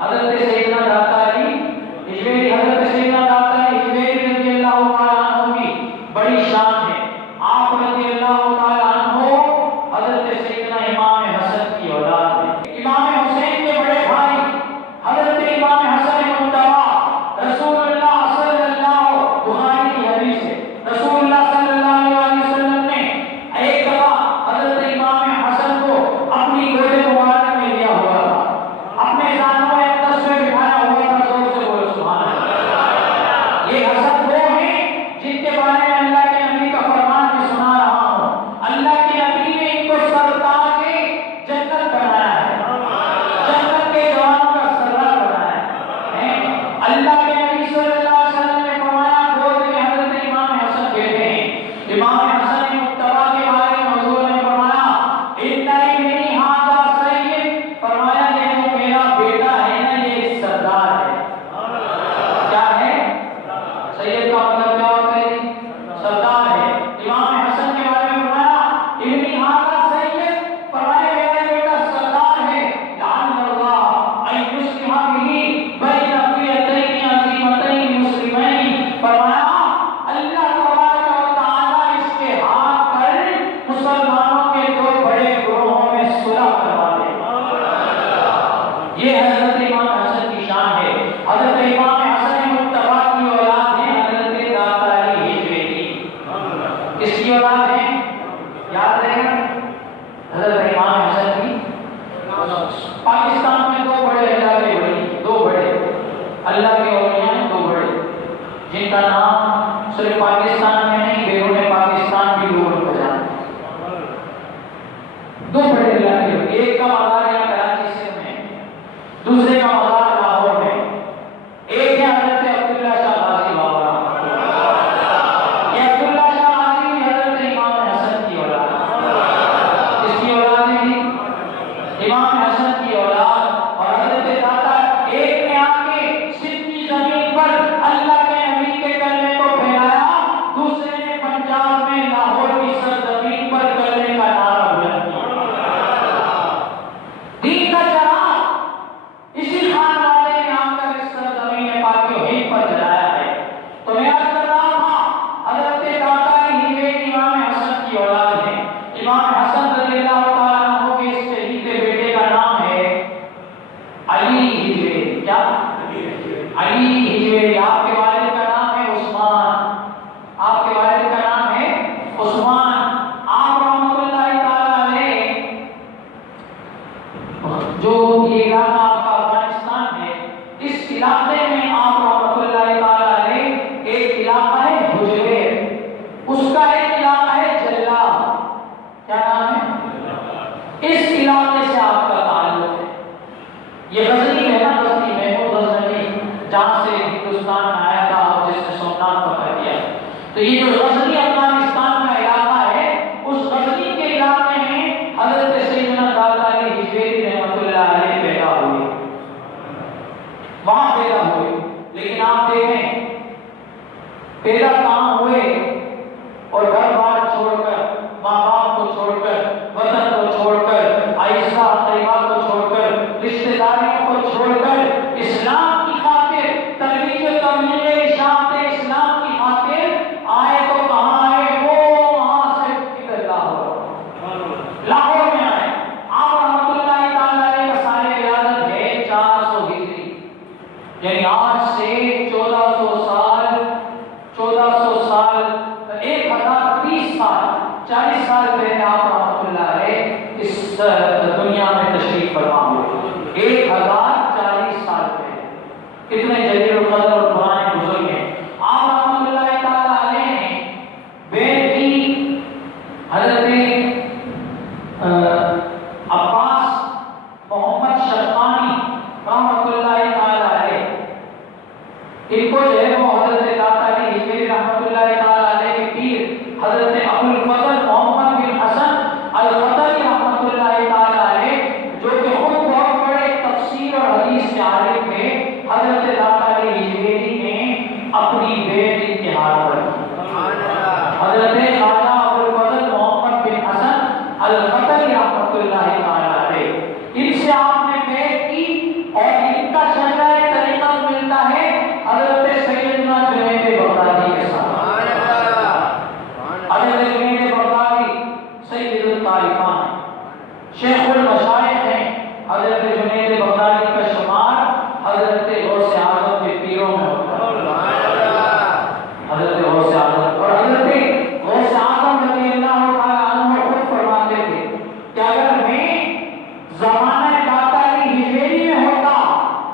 حضرت سیدنا داتا علی ہجویری، حضرت سیدنا داتا علی ہجویری رضی اللہ تعالیٰ عنہ کی بڑی شان ہے. آپ رضی اللہ تعالیٰ عنہ حضرت سیدنا امام حسن کی اولاد ہے. امام حسین کے بڑے بھائی حضرت امام حسن مجتبی رسول اللہ صلی اللہ، بخاری کی حدیث ہے، رسول اللہ صلی اللہ علیہ وسلم نے ایک دفعہ حضرت امام حسن کو اپنی گود مبارک میں لیا ہوا تھا، اپنے زانوں میں اقدس میں بٹھایا ہوا تھا. زور سے بولو سبحان اللہ. یہ حسن وہ ہیں جن کے بارے میں اللہ کے نبی کا فرمان میں سنا رہا ہوں. اللہ کے نبی نے ان کو سردار جنت بنایا ہے، جنت کے جوانوں کا سردار بنایا ہے. اللہ کے نبی صلی اللہ علیہ وسلم نے فرمایا گود میں حضرت امام حسن بیٹھے ہیں. امام حسن مجتبی کے بارے میں حضور نے فرمایا ان ابنی ھذا سید، فرمایا یہ جو میرا بیٹا ہے نا یہ سردار ہے. کیا ہے؟ سید کا مطلب کیا ہوتا ہے؟ سردار ہے. امام حسن کے بارے میں فرمایا ابنی ھذا سید، فرمایا میرا بیٹا سردار ہے. لعن اللہ ان یصلح به بین فئتین عظیمتین مسلمین، فرمایا اللہ تبارک و تعالی اس کے ہاتھ پر مسلمانوں کے دو بڑے گروہوں میں صلح کروا دے. یہ حضرت امام حسن کی شان ہے. حضرت امام حسن مجتبی کی اولاد ہے حضرت داتا علی ہجویری. کس کی اولاد ہے؟ یاد رہے گا حضرت امام حسن کی. پاکستان میں دو بڑے اللہ کے ولی، دو بڑے اللہ کے اولیاء ہیں، دو بڑے جن کا نام صرف پاکستان میں نہیں بیرون پاکستان بھی لوگ ان کو جانتے ہیں. دو بڑے اللہ کے ولی، ایک کا مزار یہاں کراچی سے میں، دوسرے کا مزار لاہور میں. ایک ہے حضرت عبداللہ شاہ غازی بابا. یہ عبداللہ شاہ غازی بھی حضرت امام حسن کی اولاد ہے. کس کی اولاد ہے جی؟ امام حسن کی اولاد. اور حضرت داتا ایک نے آ کے سندھ کی زمین پر اللہ کے نبی کے کلمے کو پھیلایا، دوسرے نے پنجاب میں لاہور کی سرزمین پر کلمے کا نعرہ بلند کیا. دین کا چراغ اسی خان والے نے آ کر اس سرزمین پاک و ہند پر جلایا ہے. تو میں عرض کر رہا تھا حضرت داتا ہجویری امام حسن کی اولاد ہے. امام حسن رضی اللہ تعالیٰ عنہ کے اس شہید بیٹے کا نام ہے علی ہجویری. کیا؟ علی ہجویری. آپ کے والد کا نام ہے عثمان. آپ کے والد کا نام ہے عثمان. آپ رحمۃ اللہ تعالی علیہ جو یہ علاقہ آپ کا افغانستان ہے، اس علاقے میں آپ رحمۃ اللہ تعالی علیہ ایک علاقہ ہے حجویر، اس کا ایک علاقہ ہے جلا. کیا نام ہے؟ اس علاقے سے آپ کا تعلق ہے. یہ غزنی ہے نا، غزنی محمود غزنوی جہاں سے ہندوستان میں آیا تھا اور جس نے سومنات فتح کیا. تو یہ جو غزنی افغانستان کا علاقہ ہے، اس غزنی کے علاقے میں حضرت سیدنا داتا علی ہجویری رحمۃ اللہ علیہ پیدا ہوئے، وہاں پیدا ہوئے. لیکن آپ دیکھیں پیدا کہاں ہوئے اور گھر بار چھوڑ کر، ماں باپ کو چھوڑ کر، وطن کو چھوڑ کر، عائشہ طیبہ کو چھوڑ کر، رشتہ داریوں کو چھوڑ کر اسلام کی خاطر، ترویج و تبلیغ اشاعت اسلام کی خاطر آئے. تو کہاں آئے؟ وہ وہاں سے ادھر لاہور میں آئے. آپ رحمۃ اللہ تعالی علیہ کا سال ولادت ہے 400 ہجری، یعنی آج سے 1400 سال 1030 سال 40 سال پہلے آپ رحمۃ اللہ علیہ اس دنیا میں تشریف فرما ہوئے. 1040 سال پہلے. کتنے جلیل القدر اور پرانے بزرگ ہیں. آپ رحمۃ اللہ تعالی علیہ نے بیٹی حضرت عباس محمد شرقانی رحمۃ اللہ تعالی علیہ، ان کو جو ہے وہ حضرت داتا علی ہجویری رحمۃ اللہ تعالی علیہ کے پیر حضرت ابو الفضل محمد بن حسن القدری رحمۃ اللہ تعالی علیہ، جو کہ خود بہت بڑے تفسیر اور حدیث کے عالم تھے، حضرت داتا علی ہجویری نے اپنی بیٹی انتخاب پر حضرت خواجہ ابو الفضل محمد بن حسن القدری رحمۃ اللہ تعالی علیہ، ان سے آپ نے بیعت کی اور ان کا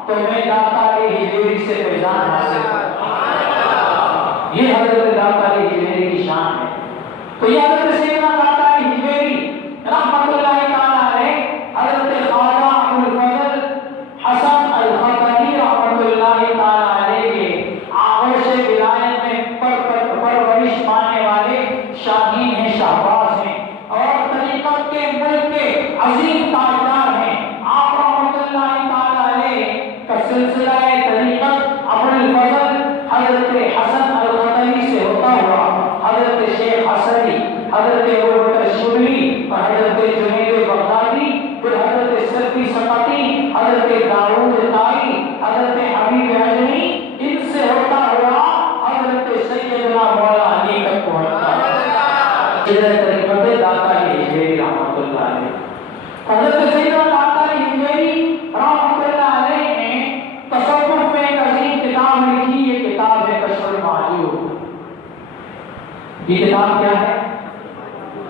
تو میں داتا ہجویری سے فیضان حاصل کرتا ہوں۔ یہ حضرت داتا ہجویری کی شان ہے۔ تو یہ حضرت سیدنا داتا ہجویری رحمت اللہ تعالیٰ علیہ حضرت خواجہ ابوالفضل حسن الخطری رحمت اللہ تعالیٰ علیہ کے آغوش ولایت میں پرورش پانے والے شاہین ہیں، شہباز ہیں اور طریقت کے ملک کے عظیم تاجدار ہیں۔ آپ رحمت اللہ تعالیٰ علیہ کا سلسلہ طریقت ابوالفضل حضرت حسن الخطری سے ہوتا ہوا حضرت شیخ حسنی، حضرت ابوبکر شبلی اور حضرت جنید بغدادی، پھر حضرت سلفی سقطی، حضرت داؤد طائی، حضرت حبیب عجمی، ان سے ہوتا ہوا حضرت سیدنا مولا علی تک پہنچتا ہے۔ طریقت داتا ہجویری رحمۃ اللہ علیہ، حضرت سیدنا داتا ہجویری رحمۃ اللہ علیہ نے تصوف میں ایک عظیم کتاب لکھی۔ یہ کتاب ہے کشف المحجوب۔ یہ کتاب کیا ہے؟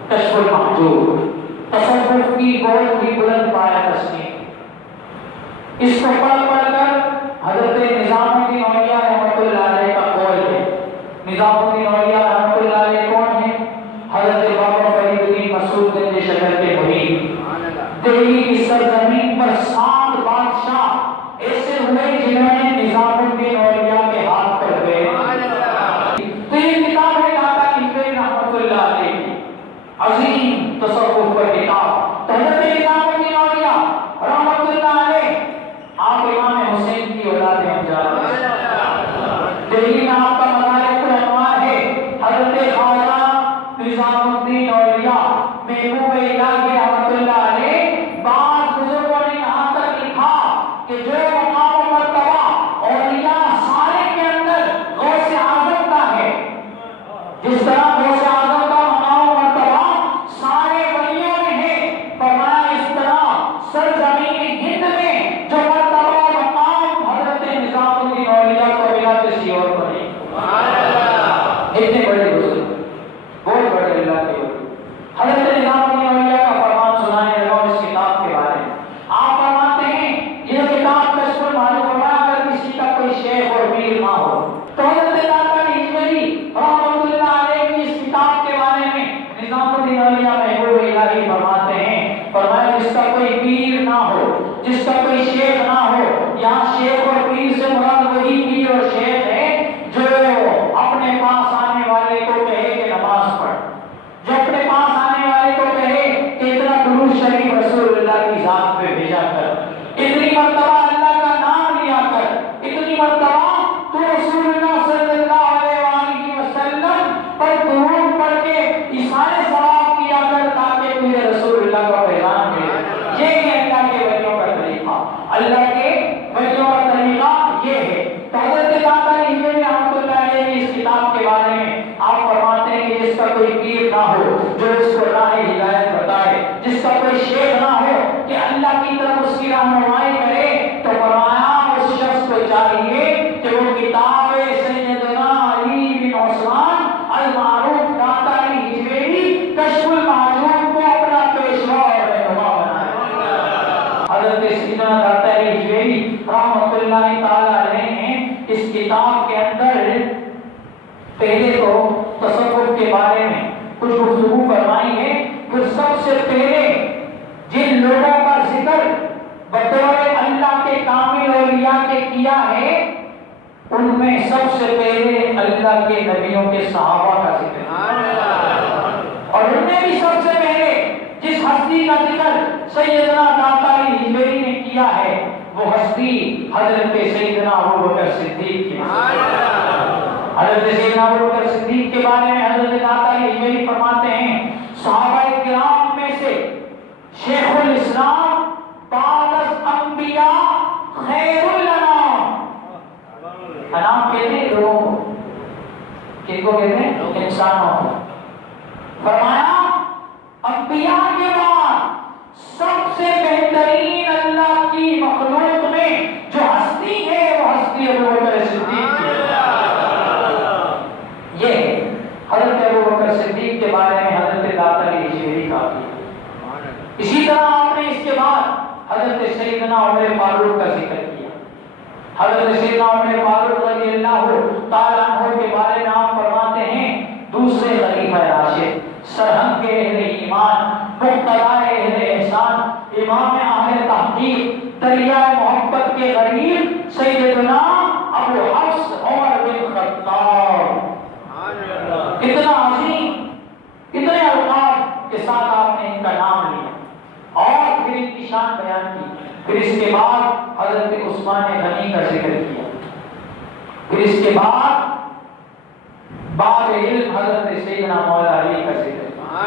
کشف المحجوب، تصوف کی بہت ہی بلند پایہ تصنیف۔ اس کو پڑھ کر حضرت نظام الدین اولیاء رحمۃ اللہ علیہ کا قول ہے۔ نظام الدین اولیاء رحمۃ اللہ علیہ کون ہے؟ حضرت بابا فرید الدین مسعود گنج شکر کے مرید۔ دہلی کی سرزمین پر 7 بادشاہ ایسے ہوئے جنہوں نے نظام الدین اولیاء کے ہاتھ پر گئے۔ تو یہ کتاب ہے داتا ہجویری رحمۃ اللہ علیہ کی عظیم تصوف پر کتاب۔ حضرت نظام الدین اولیاء رحمۃ اللہ علیہ آپ امام حسین کی اولاد ہیں۔ دہلی میں آپ کا مدارک الانوار ہے۔ حضرت خواجہ نظام الدین اولیاء محبوب الہی رحمۃ اللہ علیہ، بعض بزرگوں نے یہاں تک لکھا کہ جو مقام و مرتبہ اولیاء سارے کے اندر غوث اعظم کا ہے، جس طرح غوث اعظم کا مقام و مرتبہ سارے ولیوں میں ہے، فرمایا اس طرح سرزمین ہند میں جو مرتبہ و مقام حضرت نظام الدین اولیاء کو ملا کسی اور کو نہیں۔ اتنے بڑے بزرگ، بہت بڑے اللہ کے ولی۔ حضرت نظام الدین اولیاء کا فرمان سنانے لگا اس کتاب کے بارے میں۔ آپ فرماتے ہیں یہ کتاب کشف المحجوب، فرمایا اگر کسی کا کوئی شیخ اور پیر نہ ہو تو حضرت داتا ہجویری رحمۃ اللہ علیہ کی اس کتاب کے بارے میں نظام الدین اولیاء محبوب الہی فرماتے ہیں، فرمایا جس کا کوئی پیر نہ ہو، جس کا کوئی شیخ نہ ہو۔ یہاں شیخ اور پیر سے مراد وہی پیر اور شیخ ہے جو اپنے پاس آنے والے کو کہے کہ نماز پڑھ، جو اپنے پاس آنے والے کو کہے کہ اتنا درود شریف رسول اللہ کی ذات پہ بھیجا کر، اتنی مرتبہ اللہ کا نام لیا کر، اتنی مرتبہ تو رسول اللہ صلی اللہ علیہ وآلہ وسلم پر درود پڑھ کے اشارے ثواب کیا کر تاکہ تجھے رسول اللہ کا پیغام ملے۔ یہ ہے اللہ کے ولیوں کا طریقہ، اللہ کے ولیوں کا طریقہ یہ ہے۔ تو حضرت داتا ہجویری رحمۃ اللہ علیہ کی اس کتاب کے بارے میں آپ فرماتے ہیں کہ جس کا کوئی پیر نہ ہو جو اس کو راہ ہدایت بتائے، جس کا کوئی شیخ نہ ہو کہ اللہ کی طرف اس کی رہنمائی کرے، تو فرمایا اس شخص کو چاہیے کہ وہ کتاب سیدنا علی بن عثمان المعروف داتا ہجویری کشف المحجوب کو اپنا پیشوا اور رہنما بنائے۔ حضرت سیدنا داتا ہجویری رحمۃ اللہ تعالی علیہ نے اس کتاب کے اندر پہلے تو تصوف کے بارے میں کچھ گفتگو فرمائی ہے، پھر سب سے پہلے جن لوگوں کا ذکر بطور اللہ کے کامل اولیاء کے کیا ہے، ان میں سب سے پہلے اللہ کے نبیوں کے صحابہ کا ذکر ہے، اور ان میں بھی سب سے پہلے جس ہستی کا ذکر سیدنا داتا ہجویری نے کیا ہے وہ ہستی حضرت سیدنا ابوبکر صدیق کی۔ حضرت سیدنا ابوبکر صدیق کے بارے میں حضرت داتا ہجویری فرماتے ہیں صحابہ کرام میں سے شیخ الاسلام بعد الانبیاء خیر الانام، انام کہتے ہیں لوگوں کو، کن کو کہتے ہیں؟ انسانوں کو۔ فرمایا انبیاء کے بعد سب سے بہترین اللہ کی مخلوق میں جو ہستی ہے وہ ہستی ابوبکر صدیق کی۔ یہ حضرت ابوبکر صدیق کے بارے میں حضرت داتا ہجویری کا بھی۔ اسی طرح آپ نے اس کے بعد حضرت سیدنا عمر فاروق کا ذکر کیا۔ حضرت سیدنا عمر فاروق رضی اللہ تعالیٰ عنہ کے بارے میں آپ فرماتے ہیں دوسرے خلیفہ راشد، سرہنگ اہل ایمان، مقتدائے اہل احسان، امام اہل تحقیق، دریائے محبت کے غریب سیدنا ابو حفص عمر بن خطاب. اتنا عظیم، اتنے القاب کے ساتھ آپ نے ان کا نام لیا اور پھر ان کی شان بیان کی. پھر اس کے بعد حضرت عثمان غنی کا ذکر کیا. پھر اس کے بعد باب علم حضرت سیدنا مولا علی کا ذکر کیا.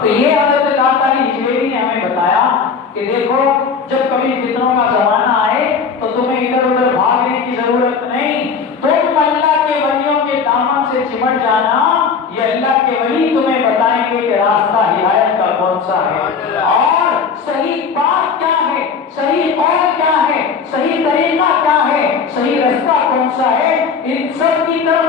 تو یہ حضرت داتا علی حجویری نے ہمیں بتایا کہ دیکھو جب کبھی فتنوں کا زمانہ آئے تو تمہیں ادھر ادھر بھاگنے کی ضرورت نہیں، تم اللہ کے ولیوں کے دامن سے چمٹ جانا. یہ اللہ کے ولی تمہیں بتائیں گے کہ راستہ ہدایت کا کون سا ہے اور صحیح بات کیا ہے، صحیح قول کیا ہے، صحیح طریقہ کیا ہے، صحیح رستہ کون سا ہے. ان سب کی طرف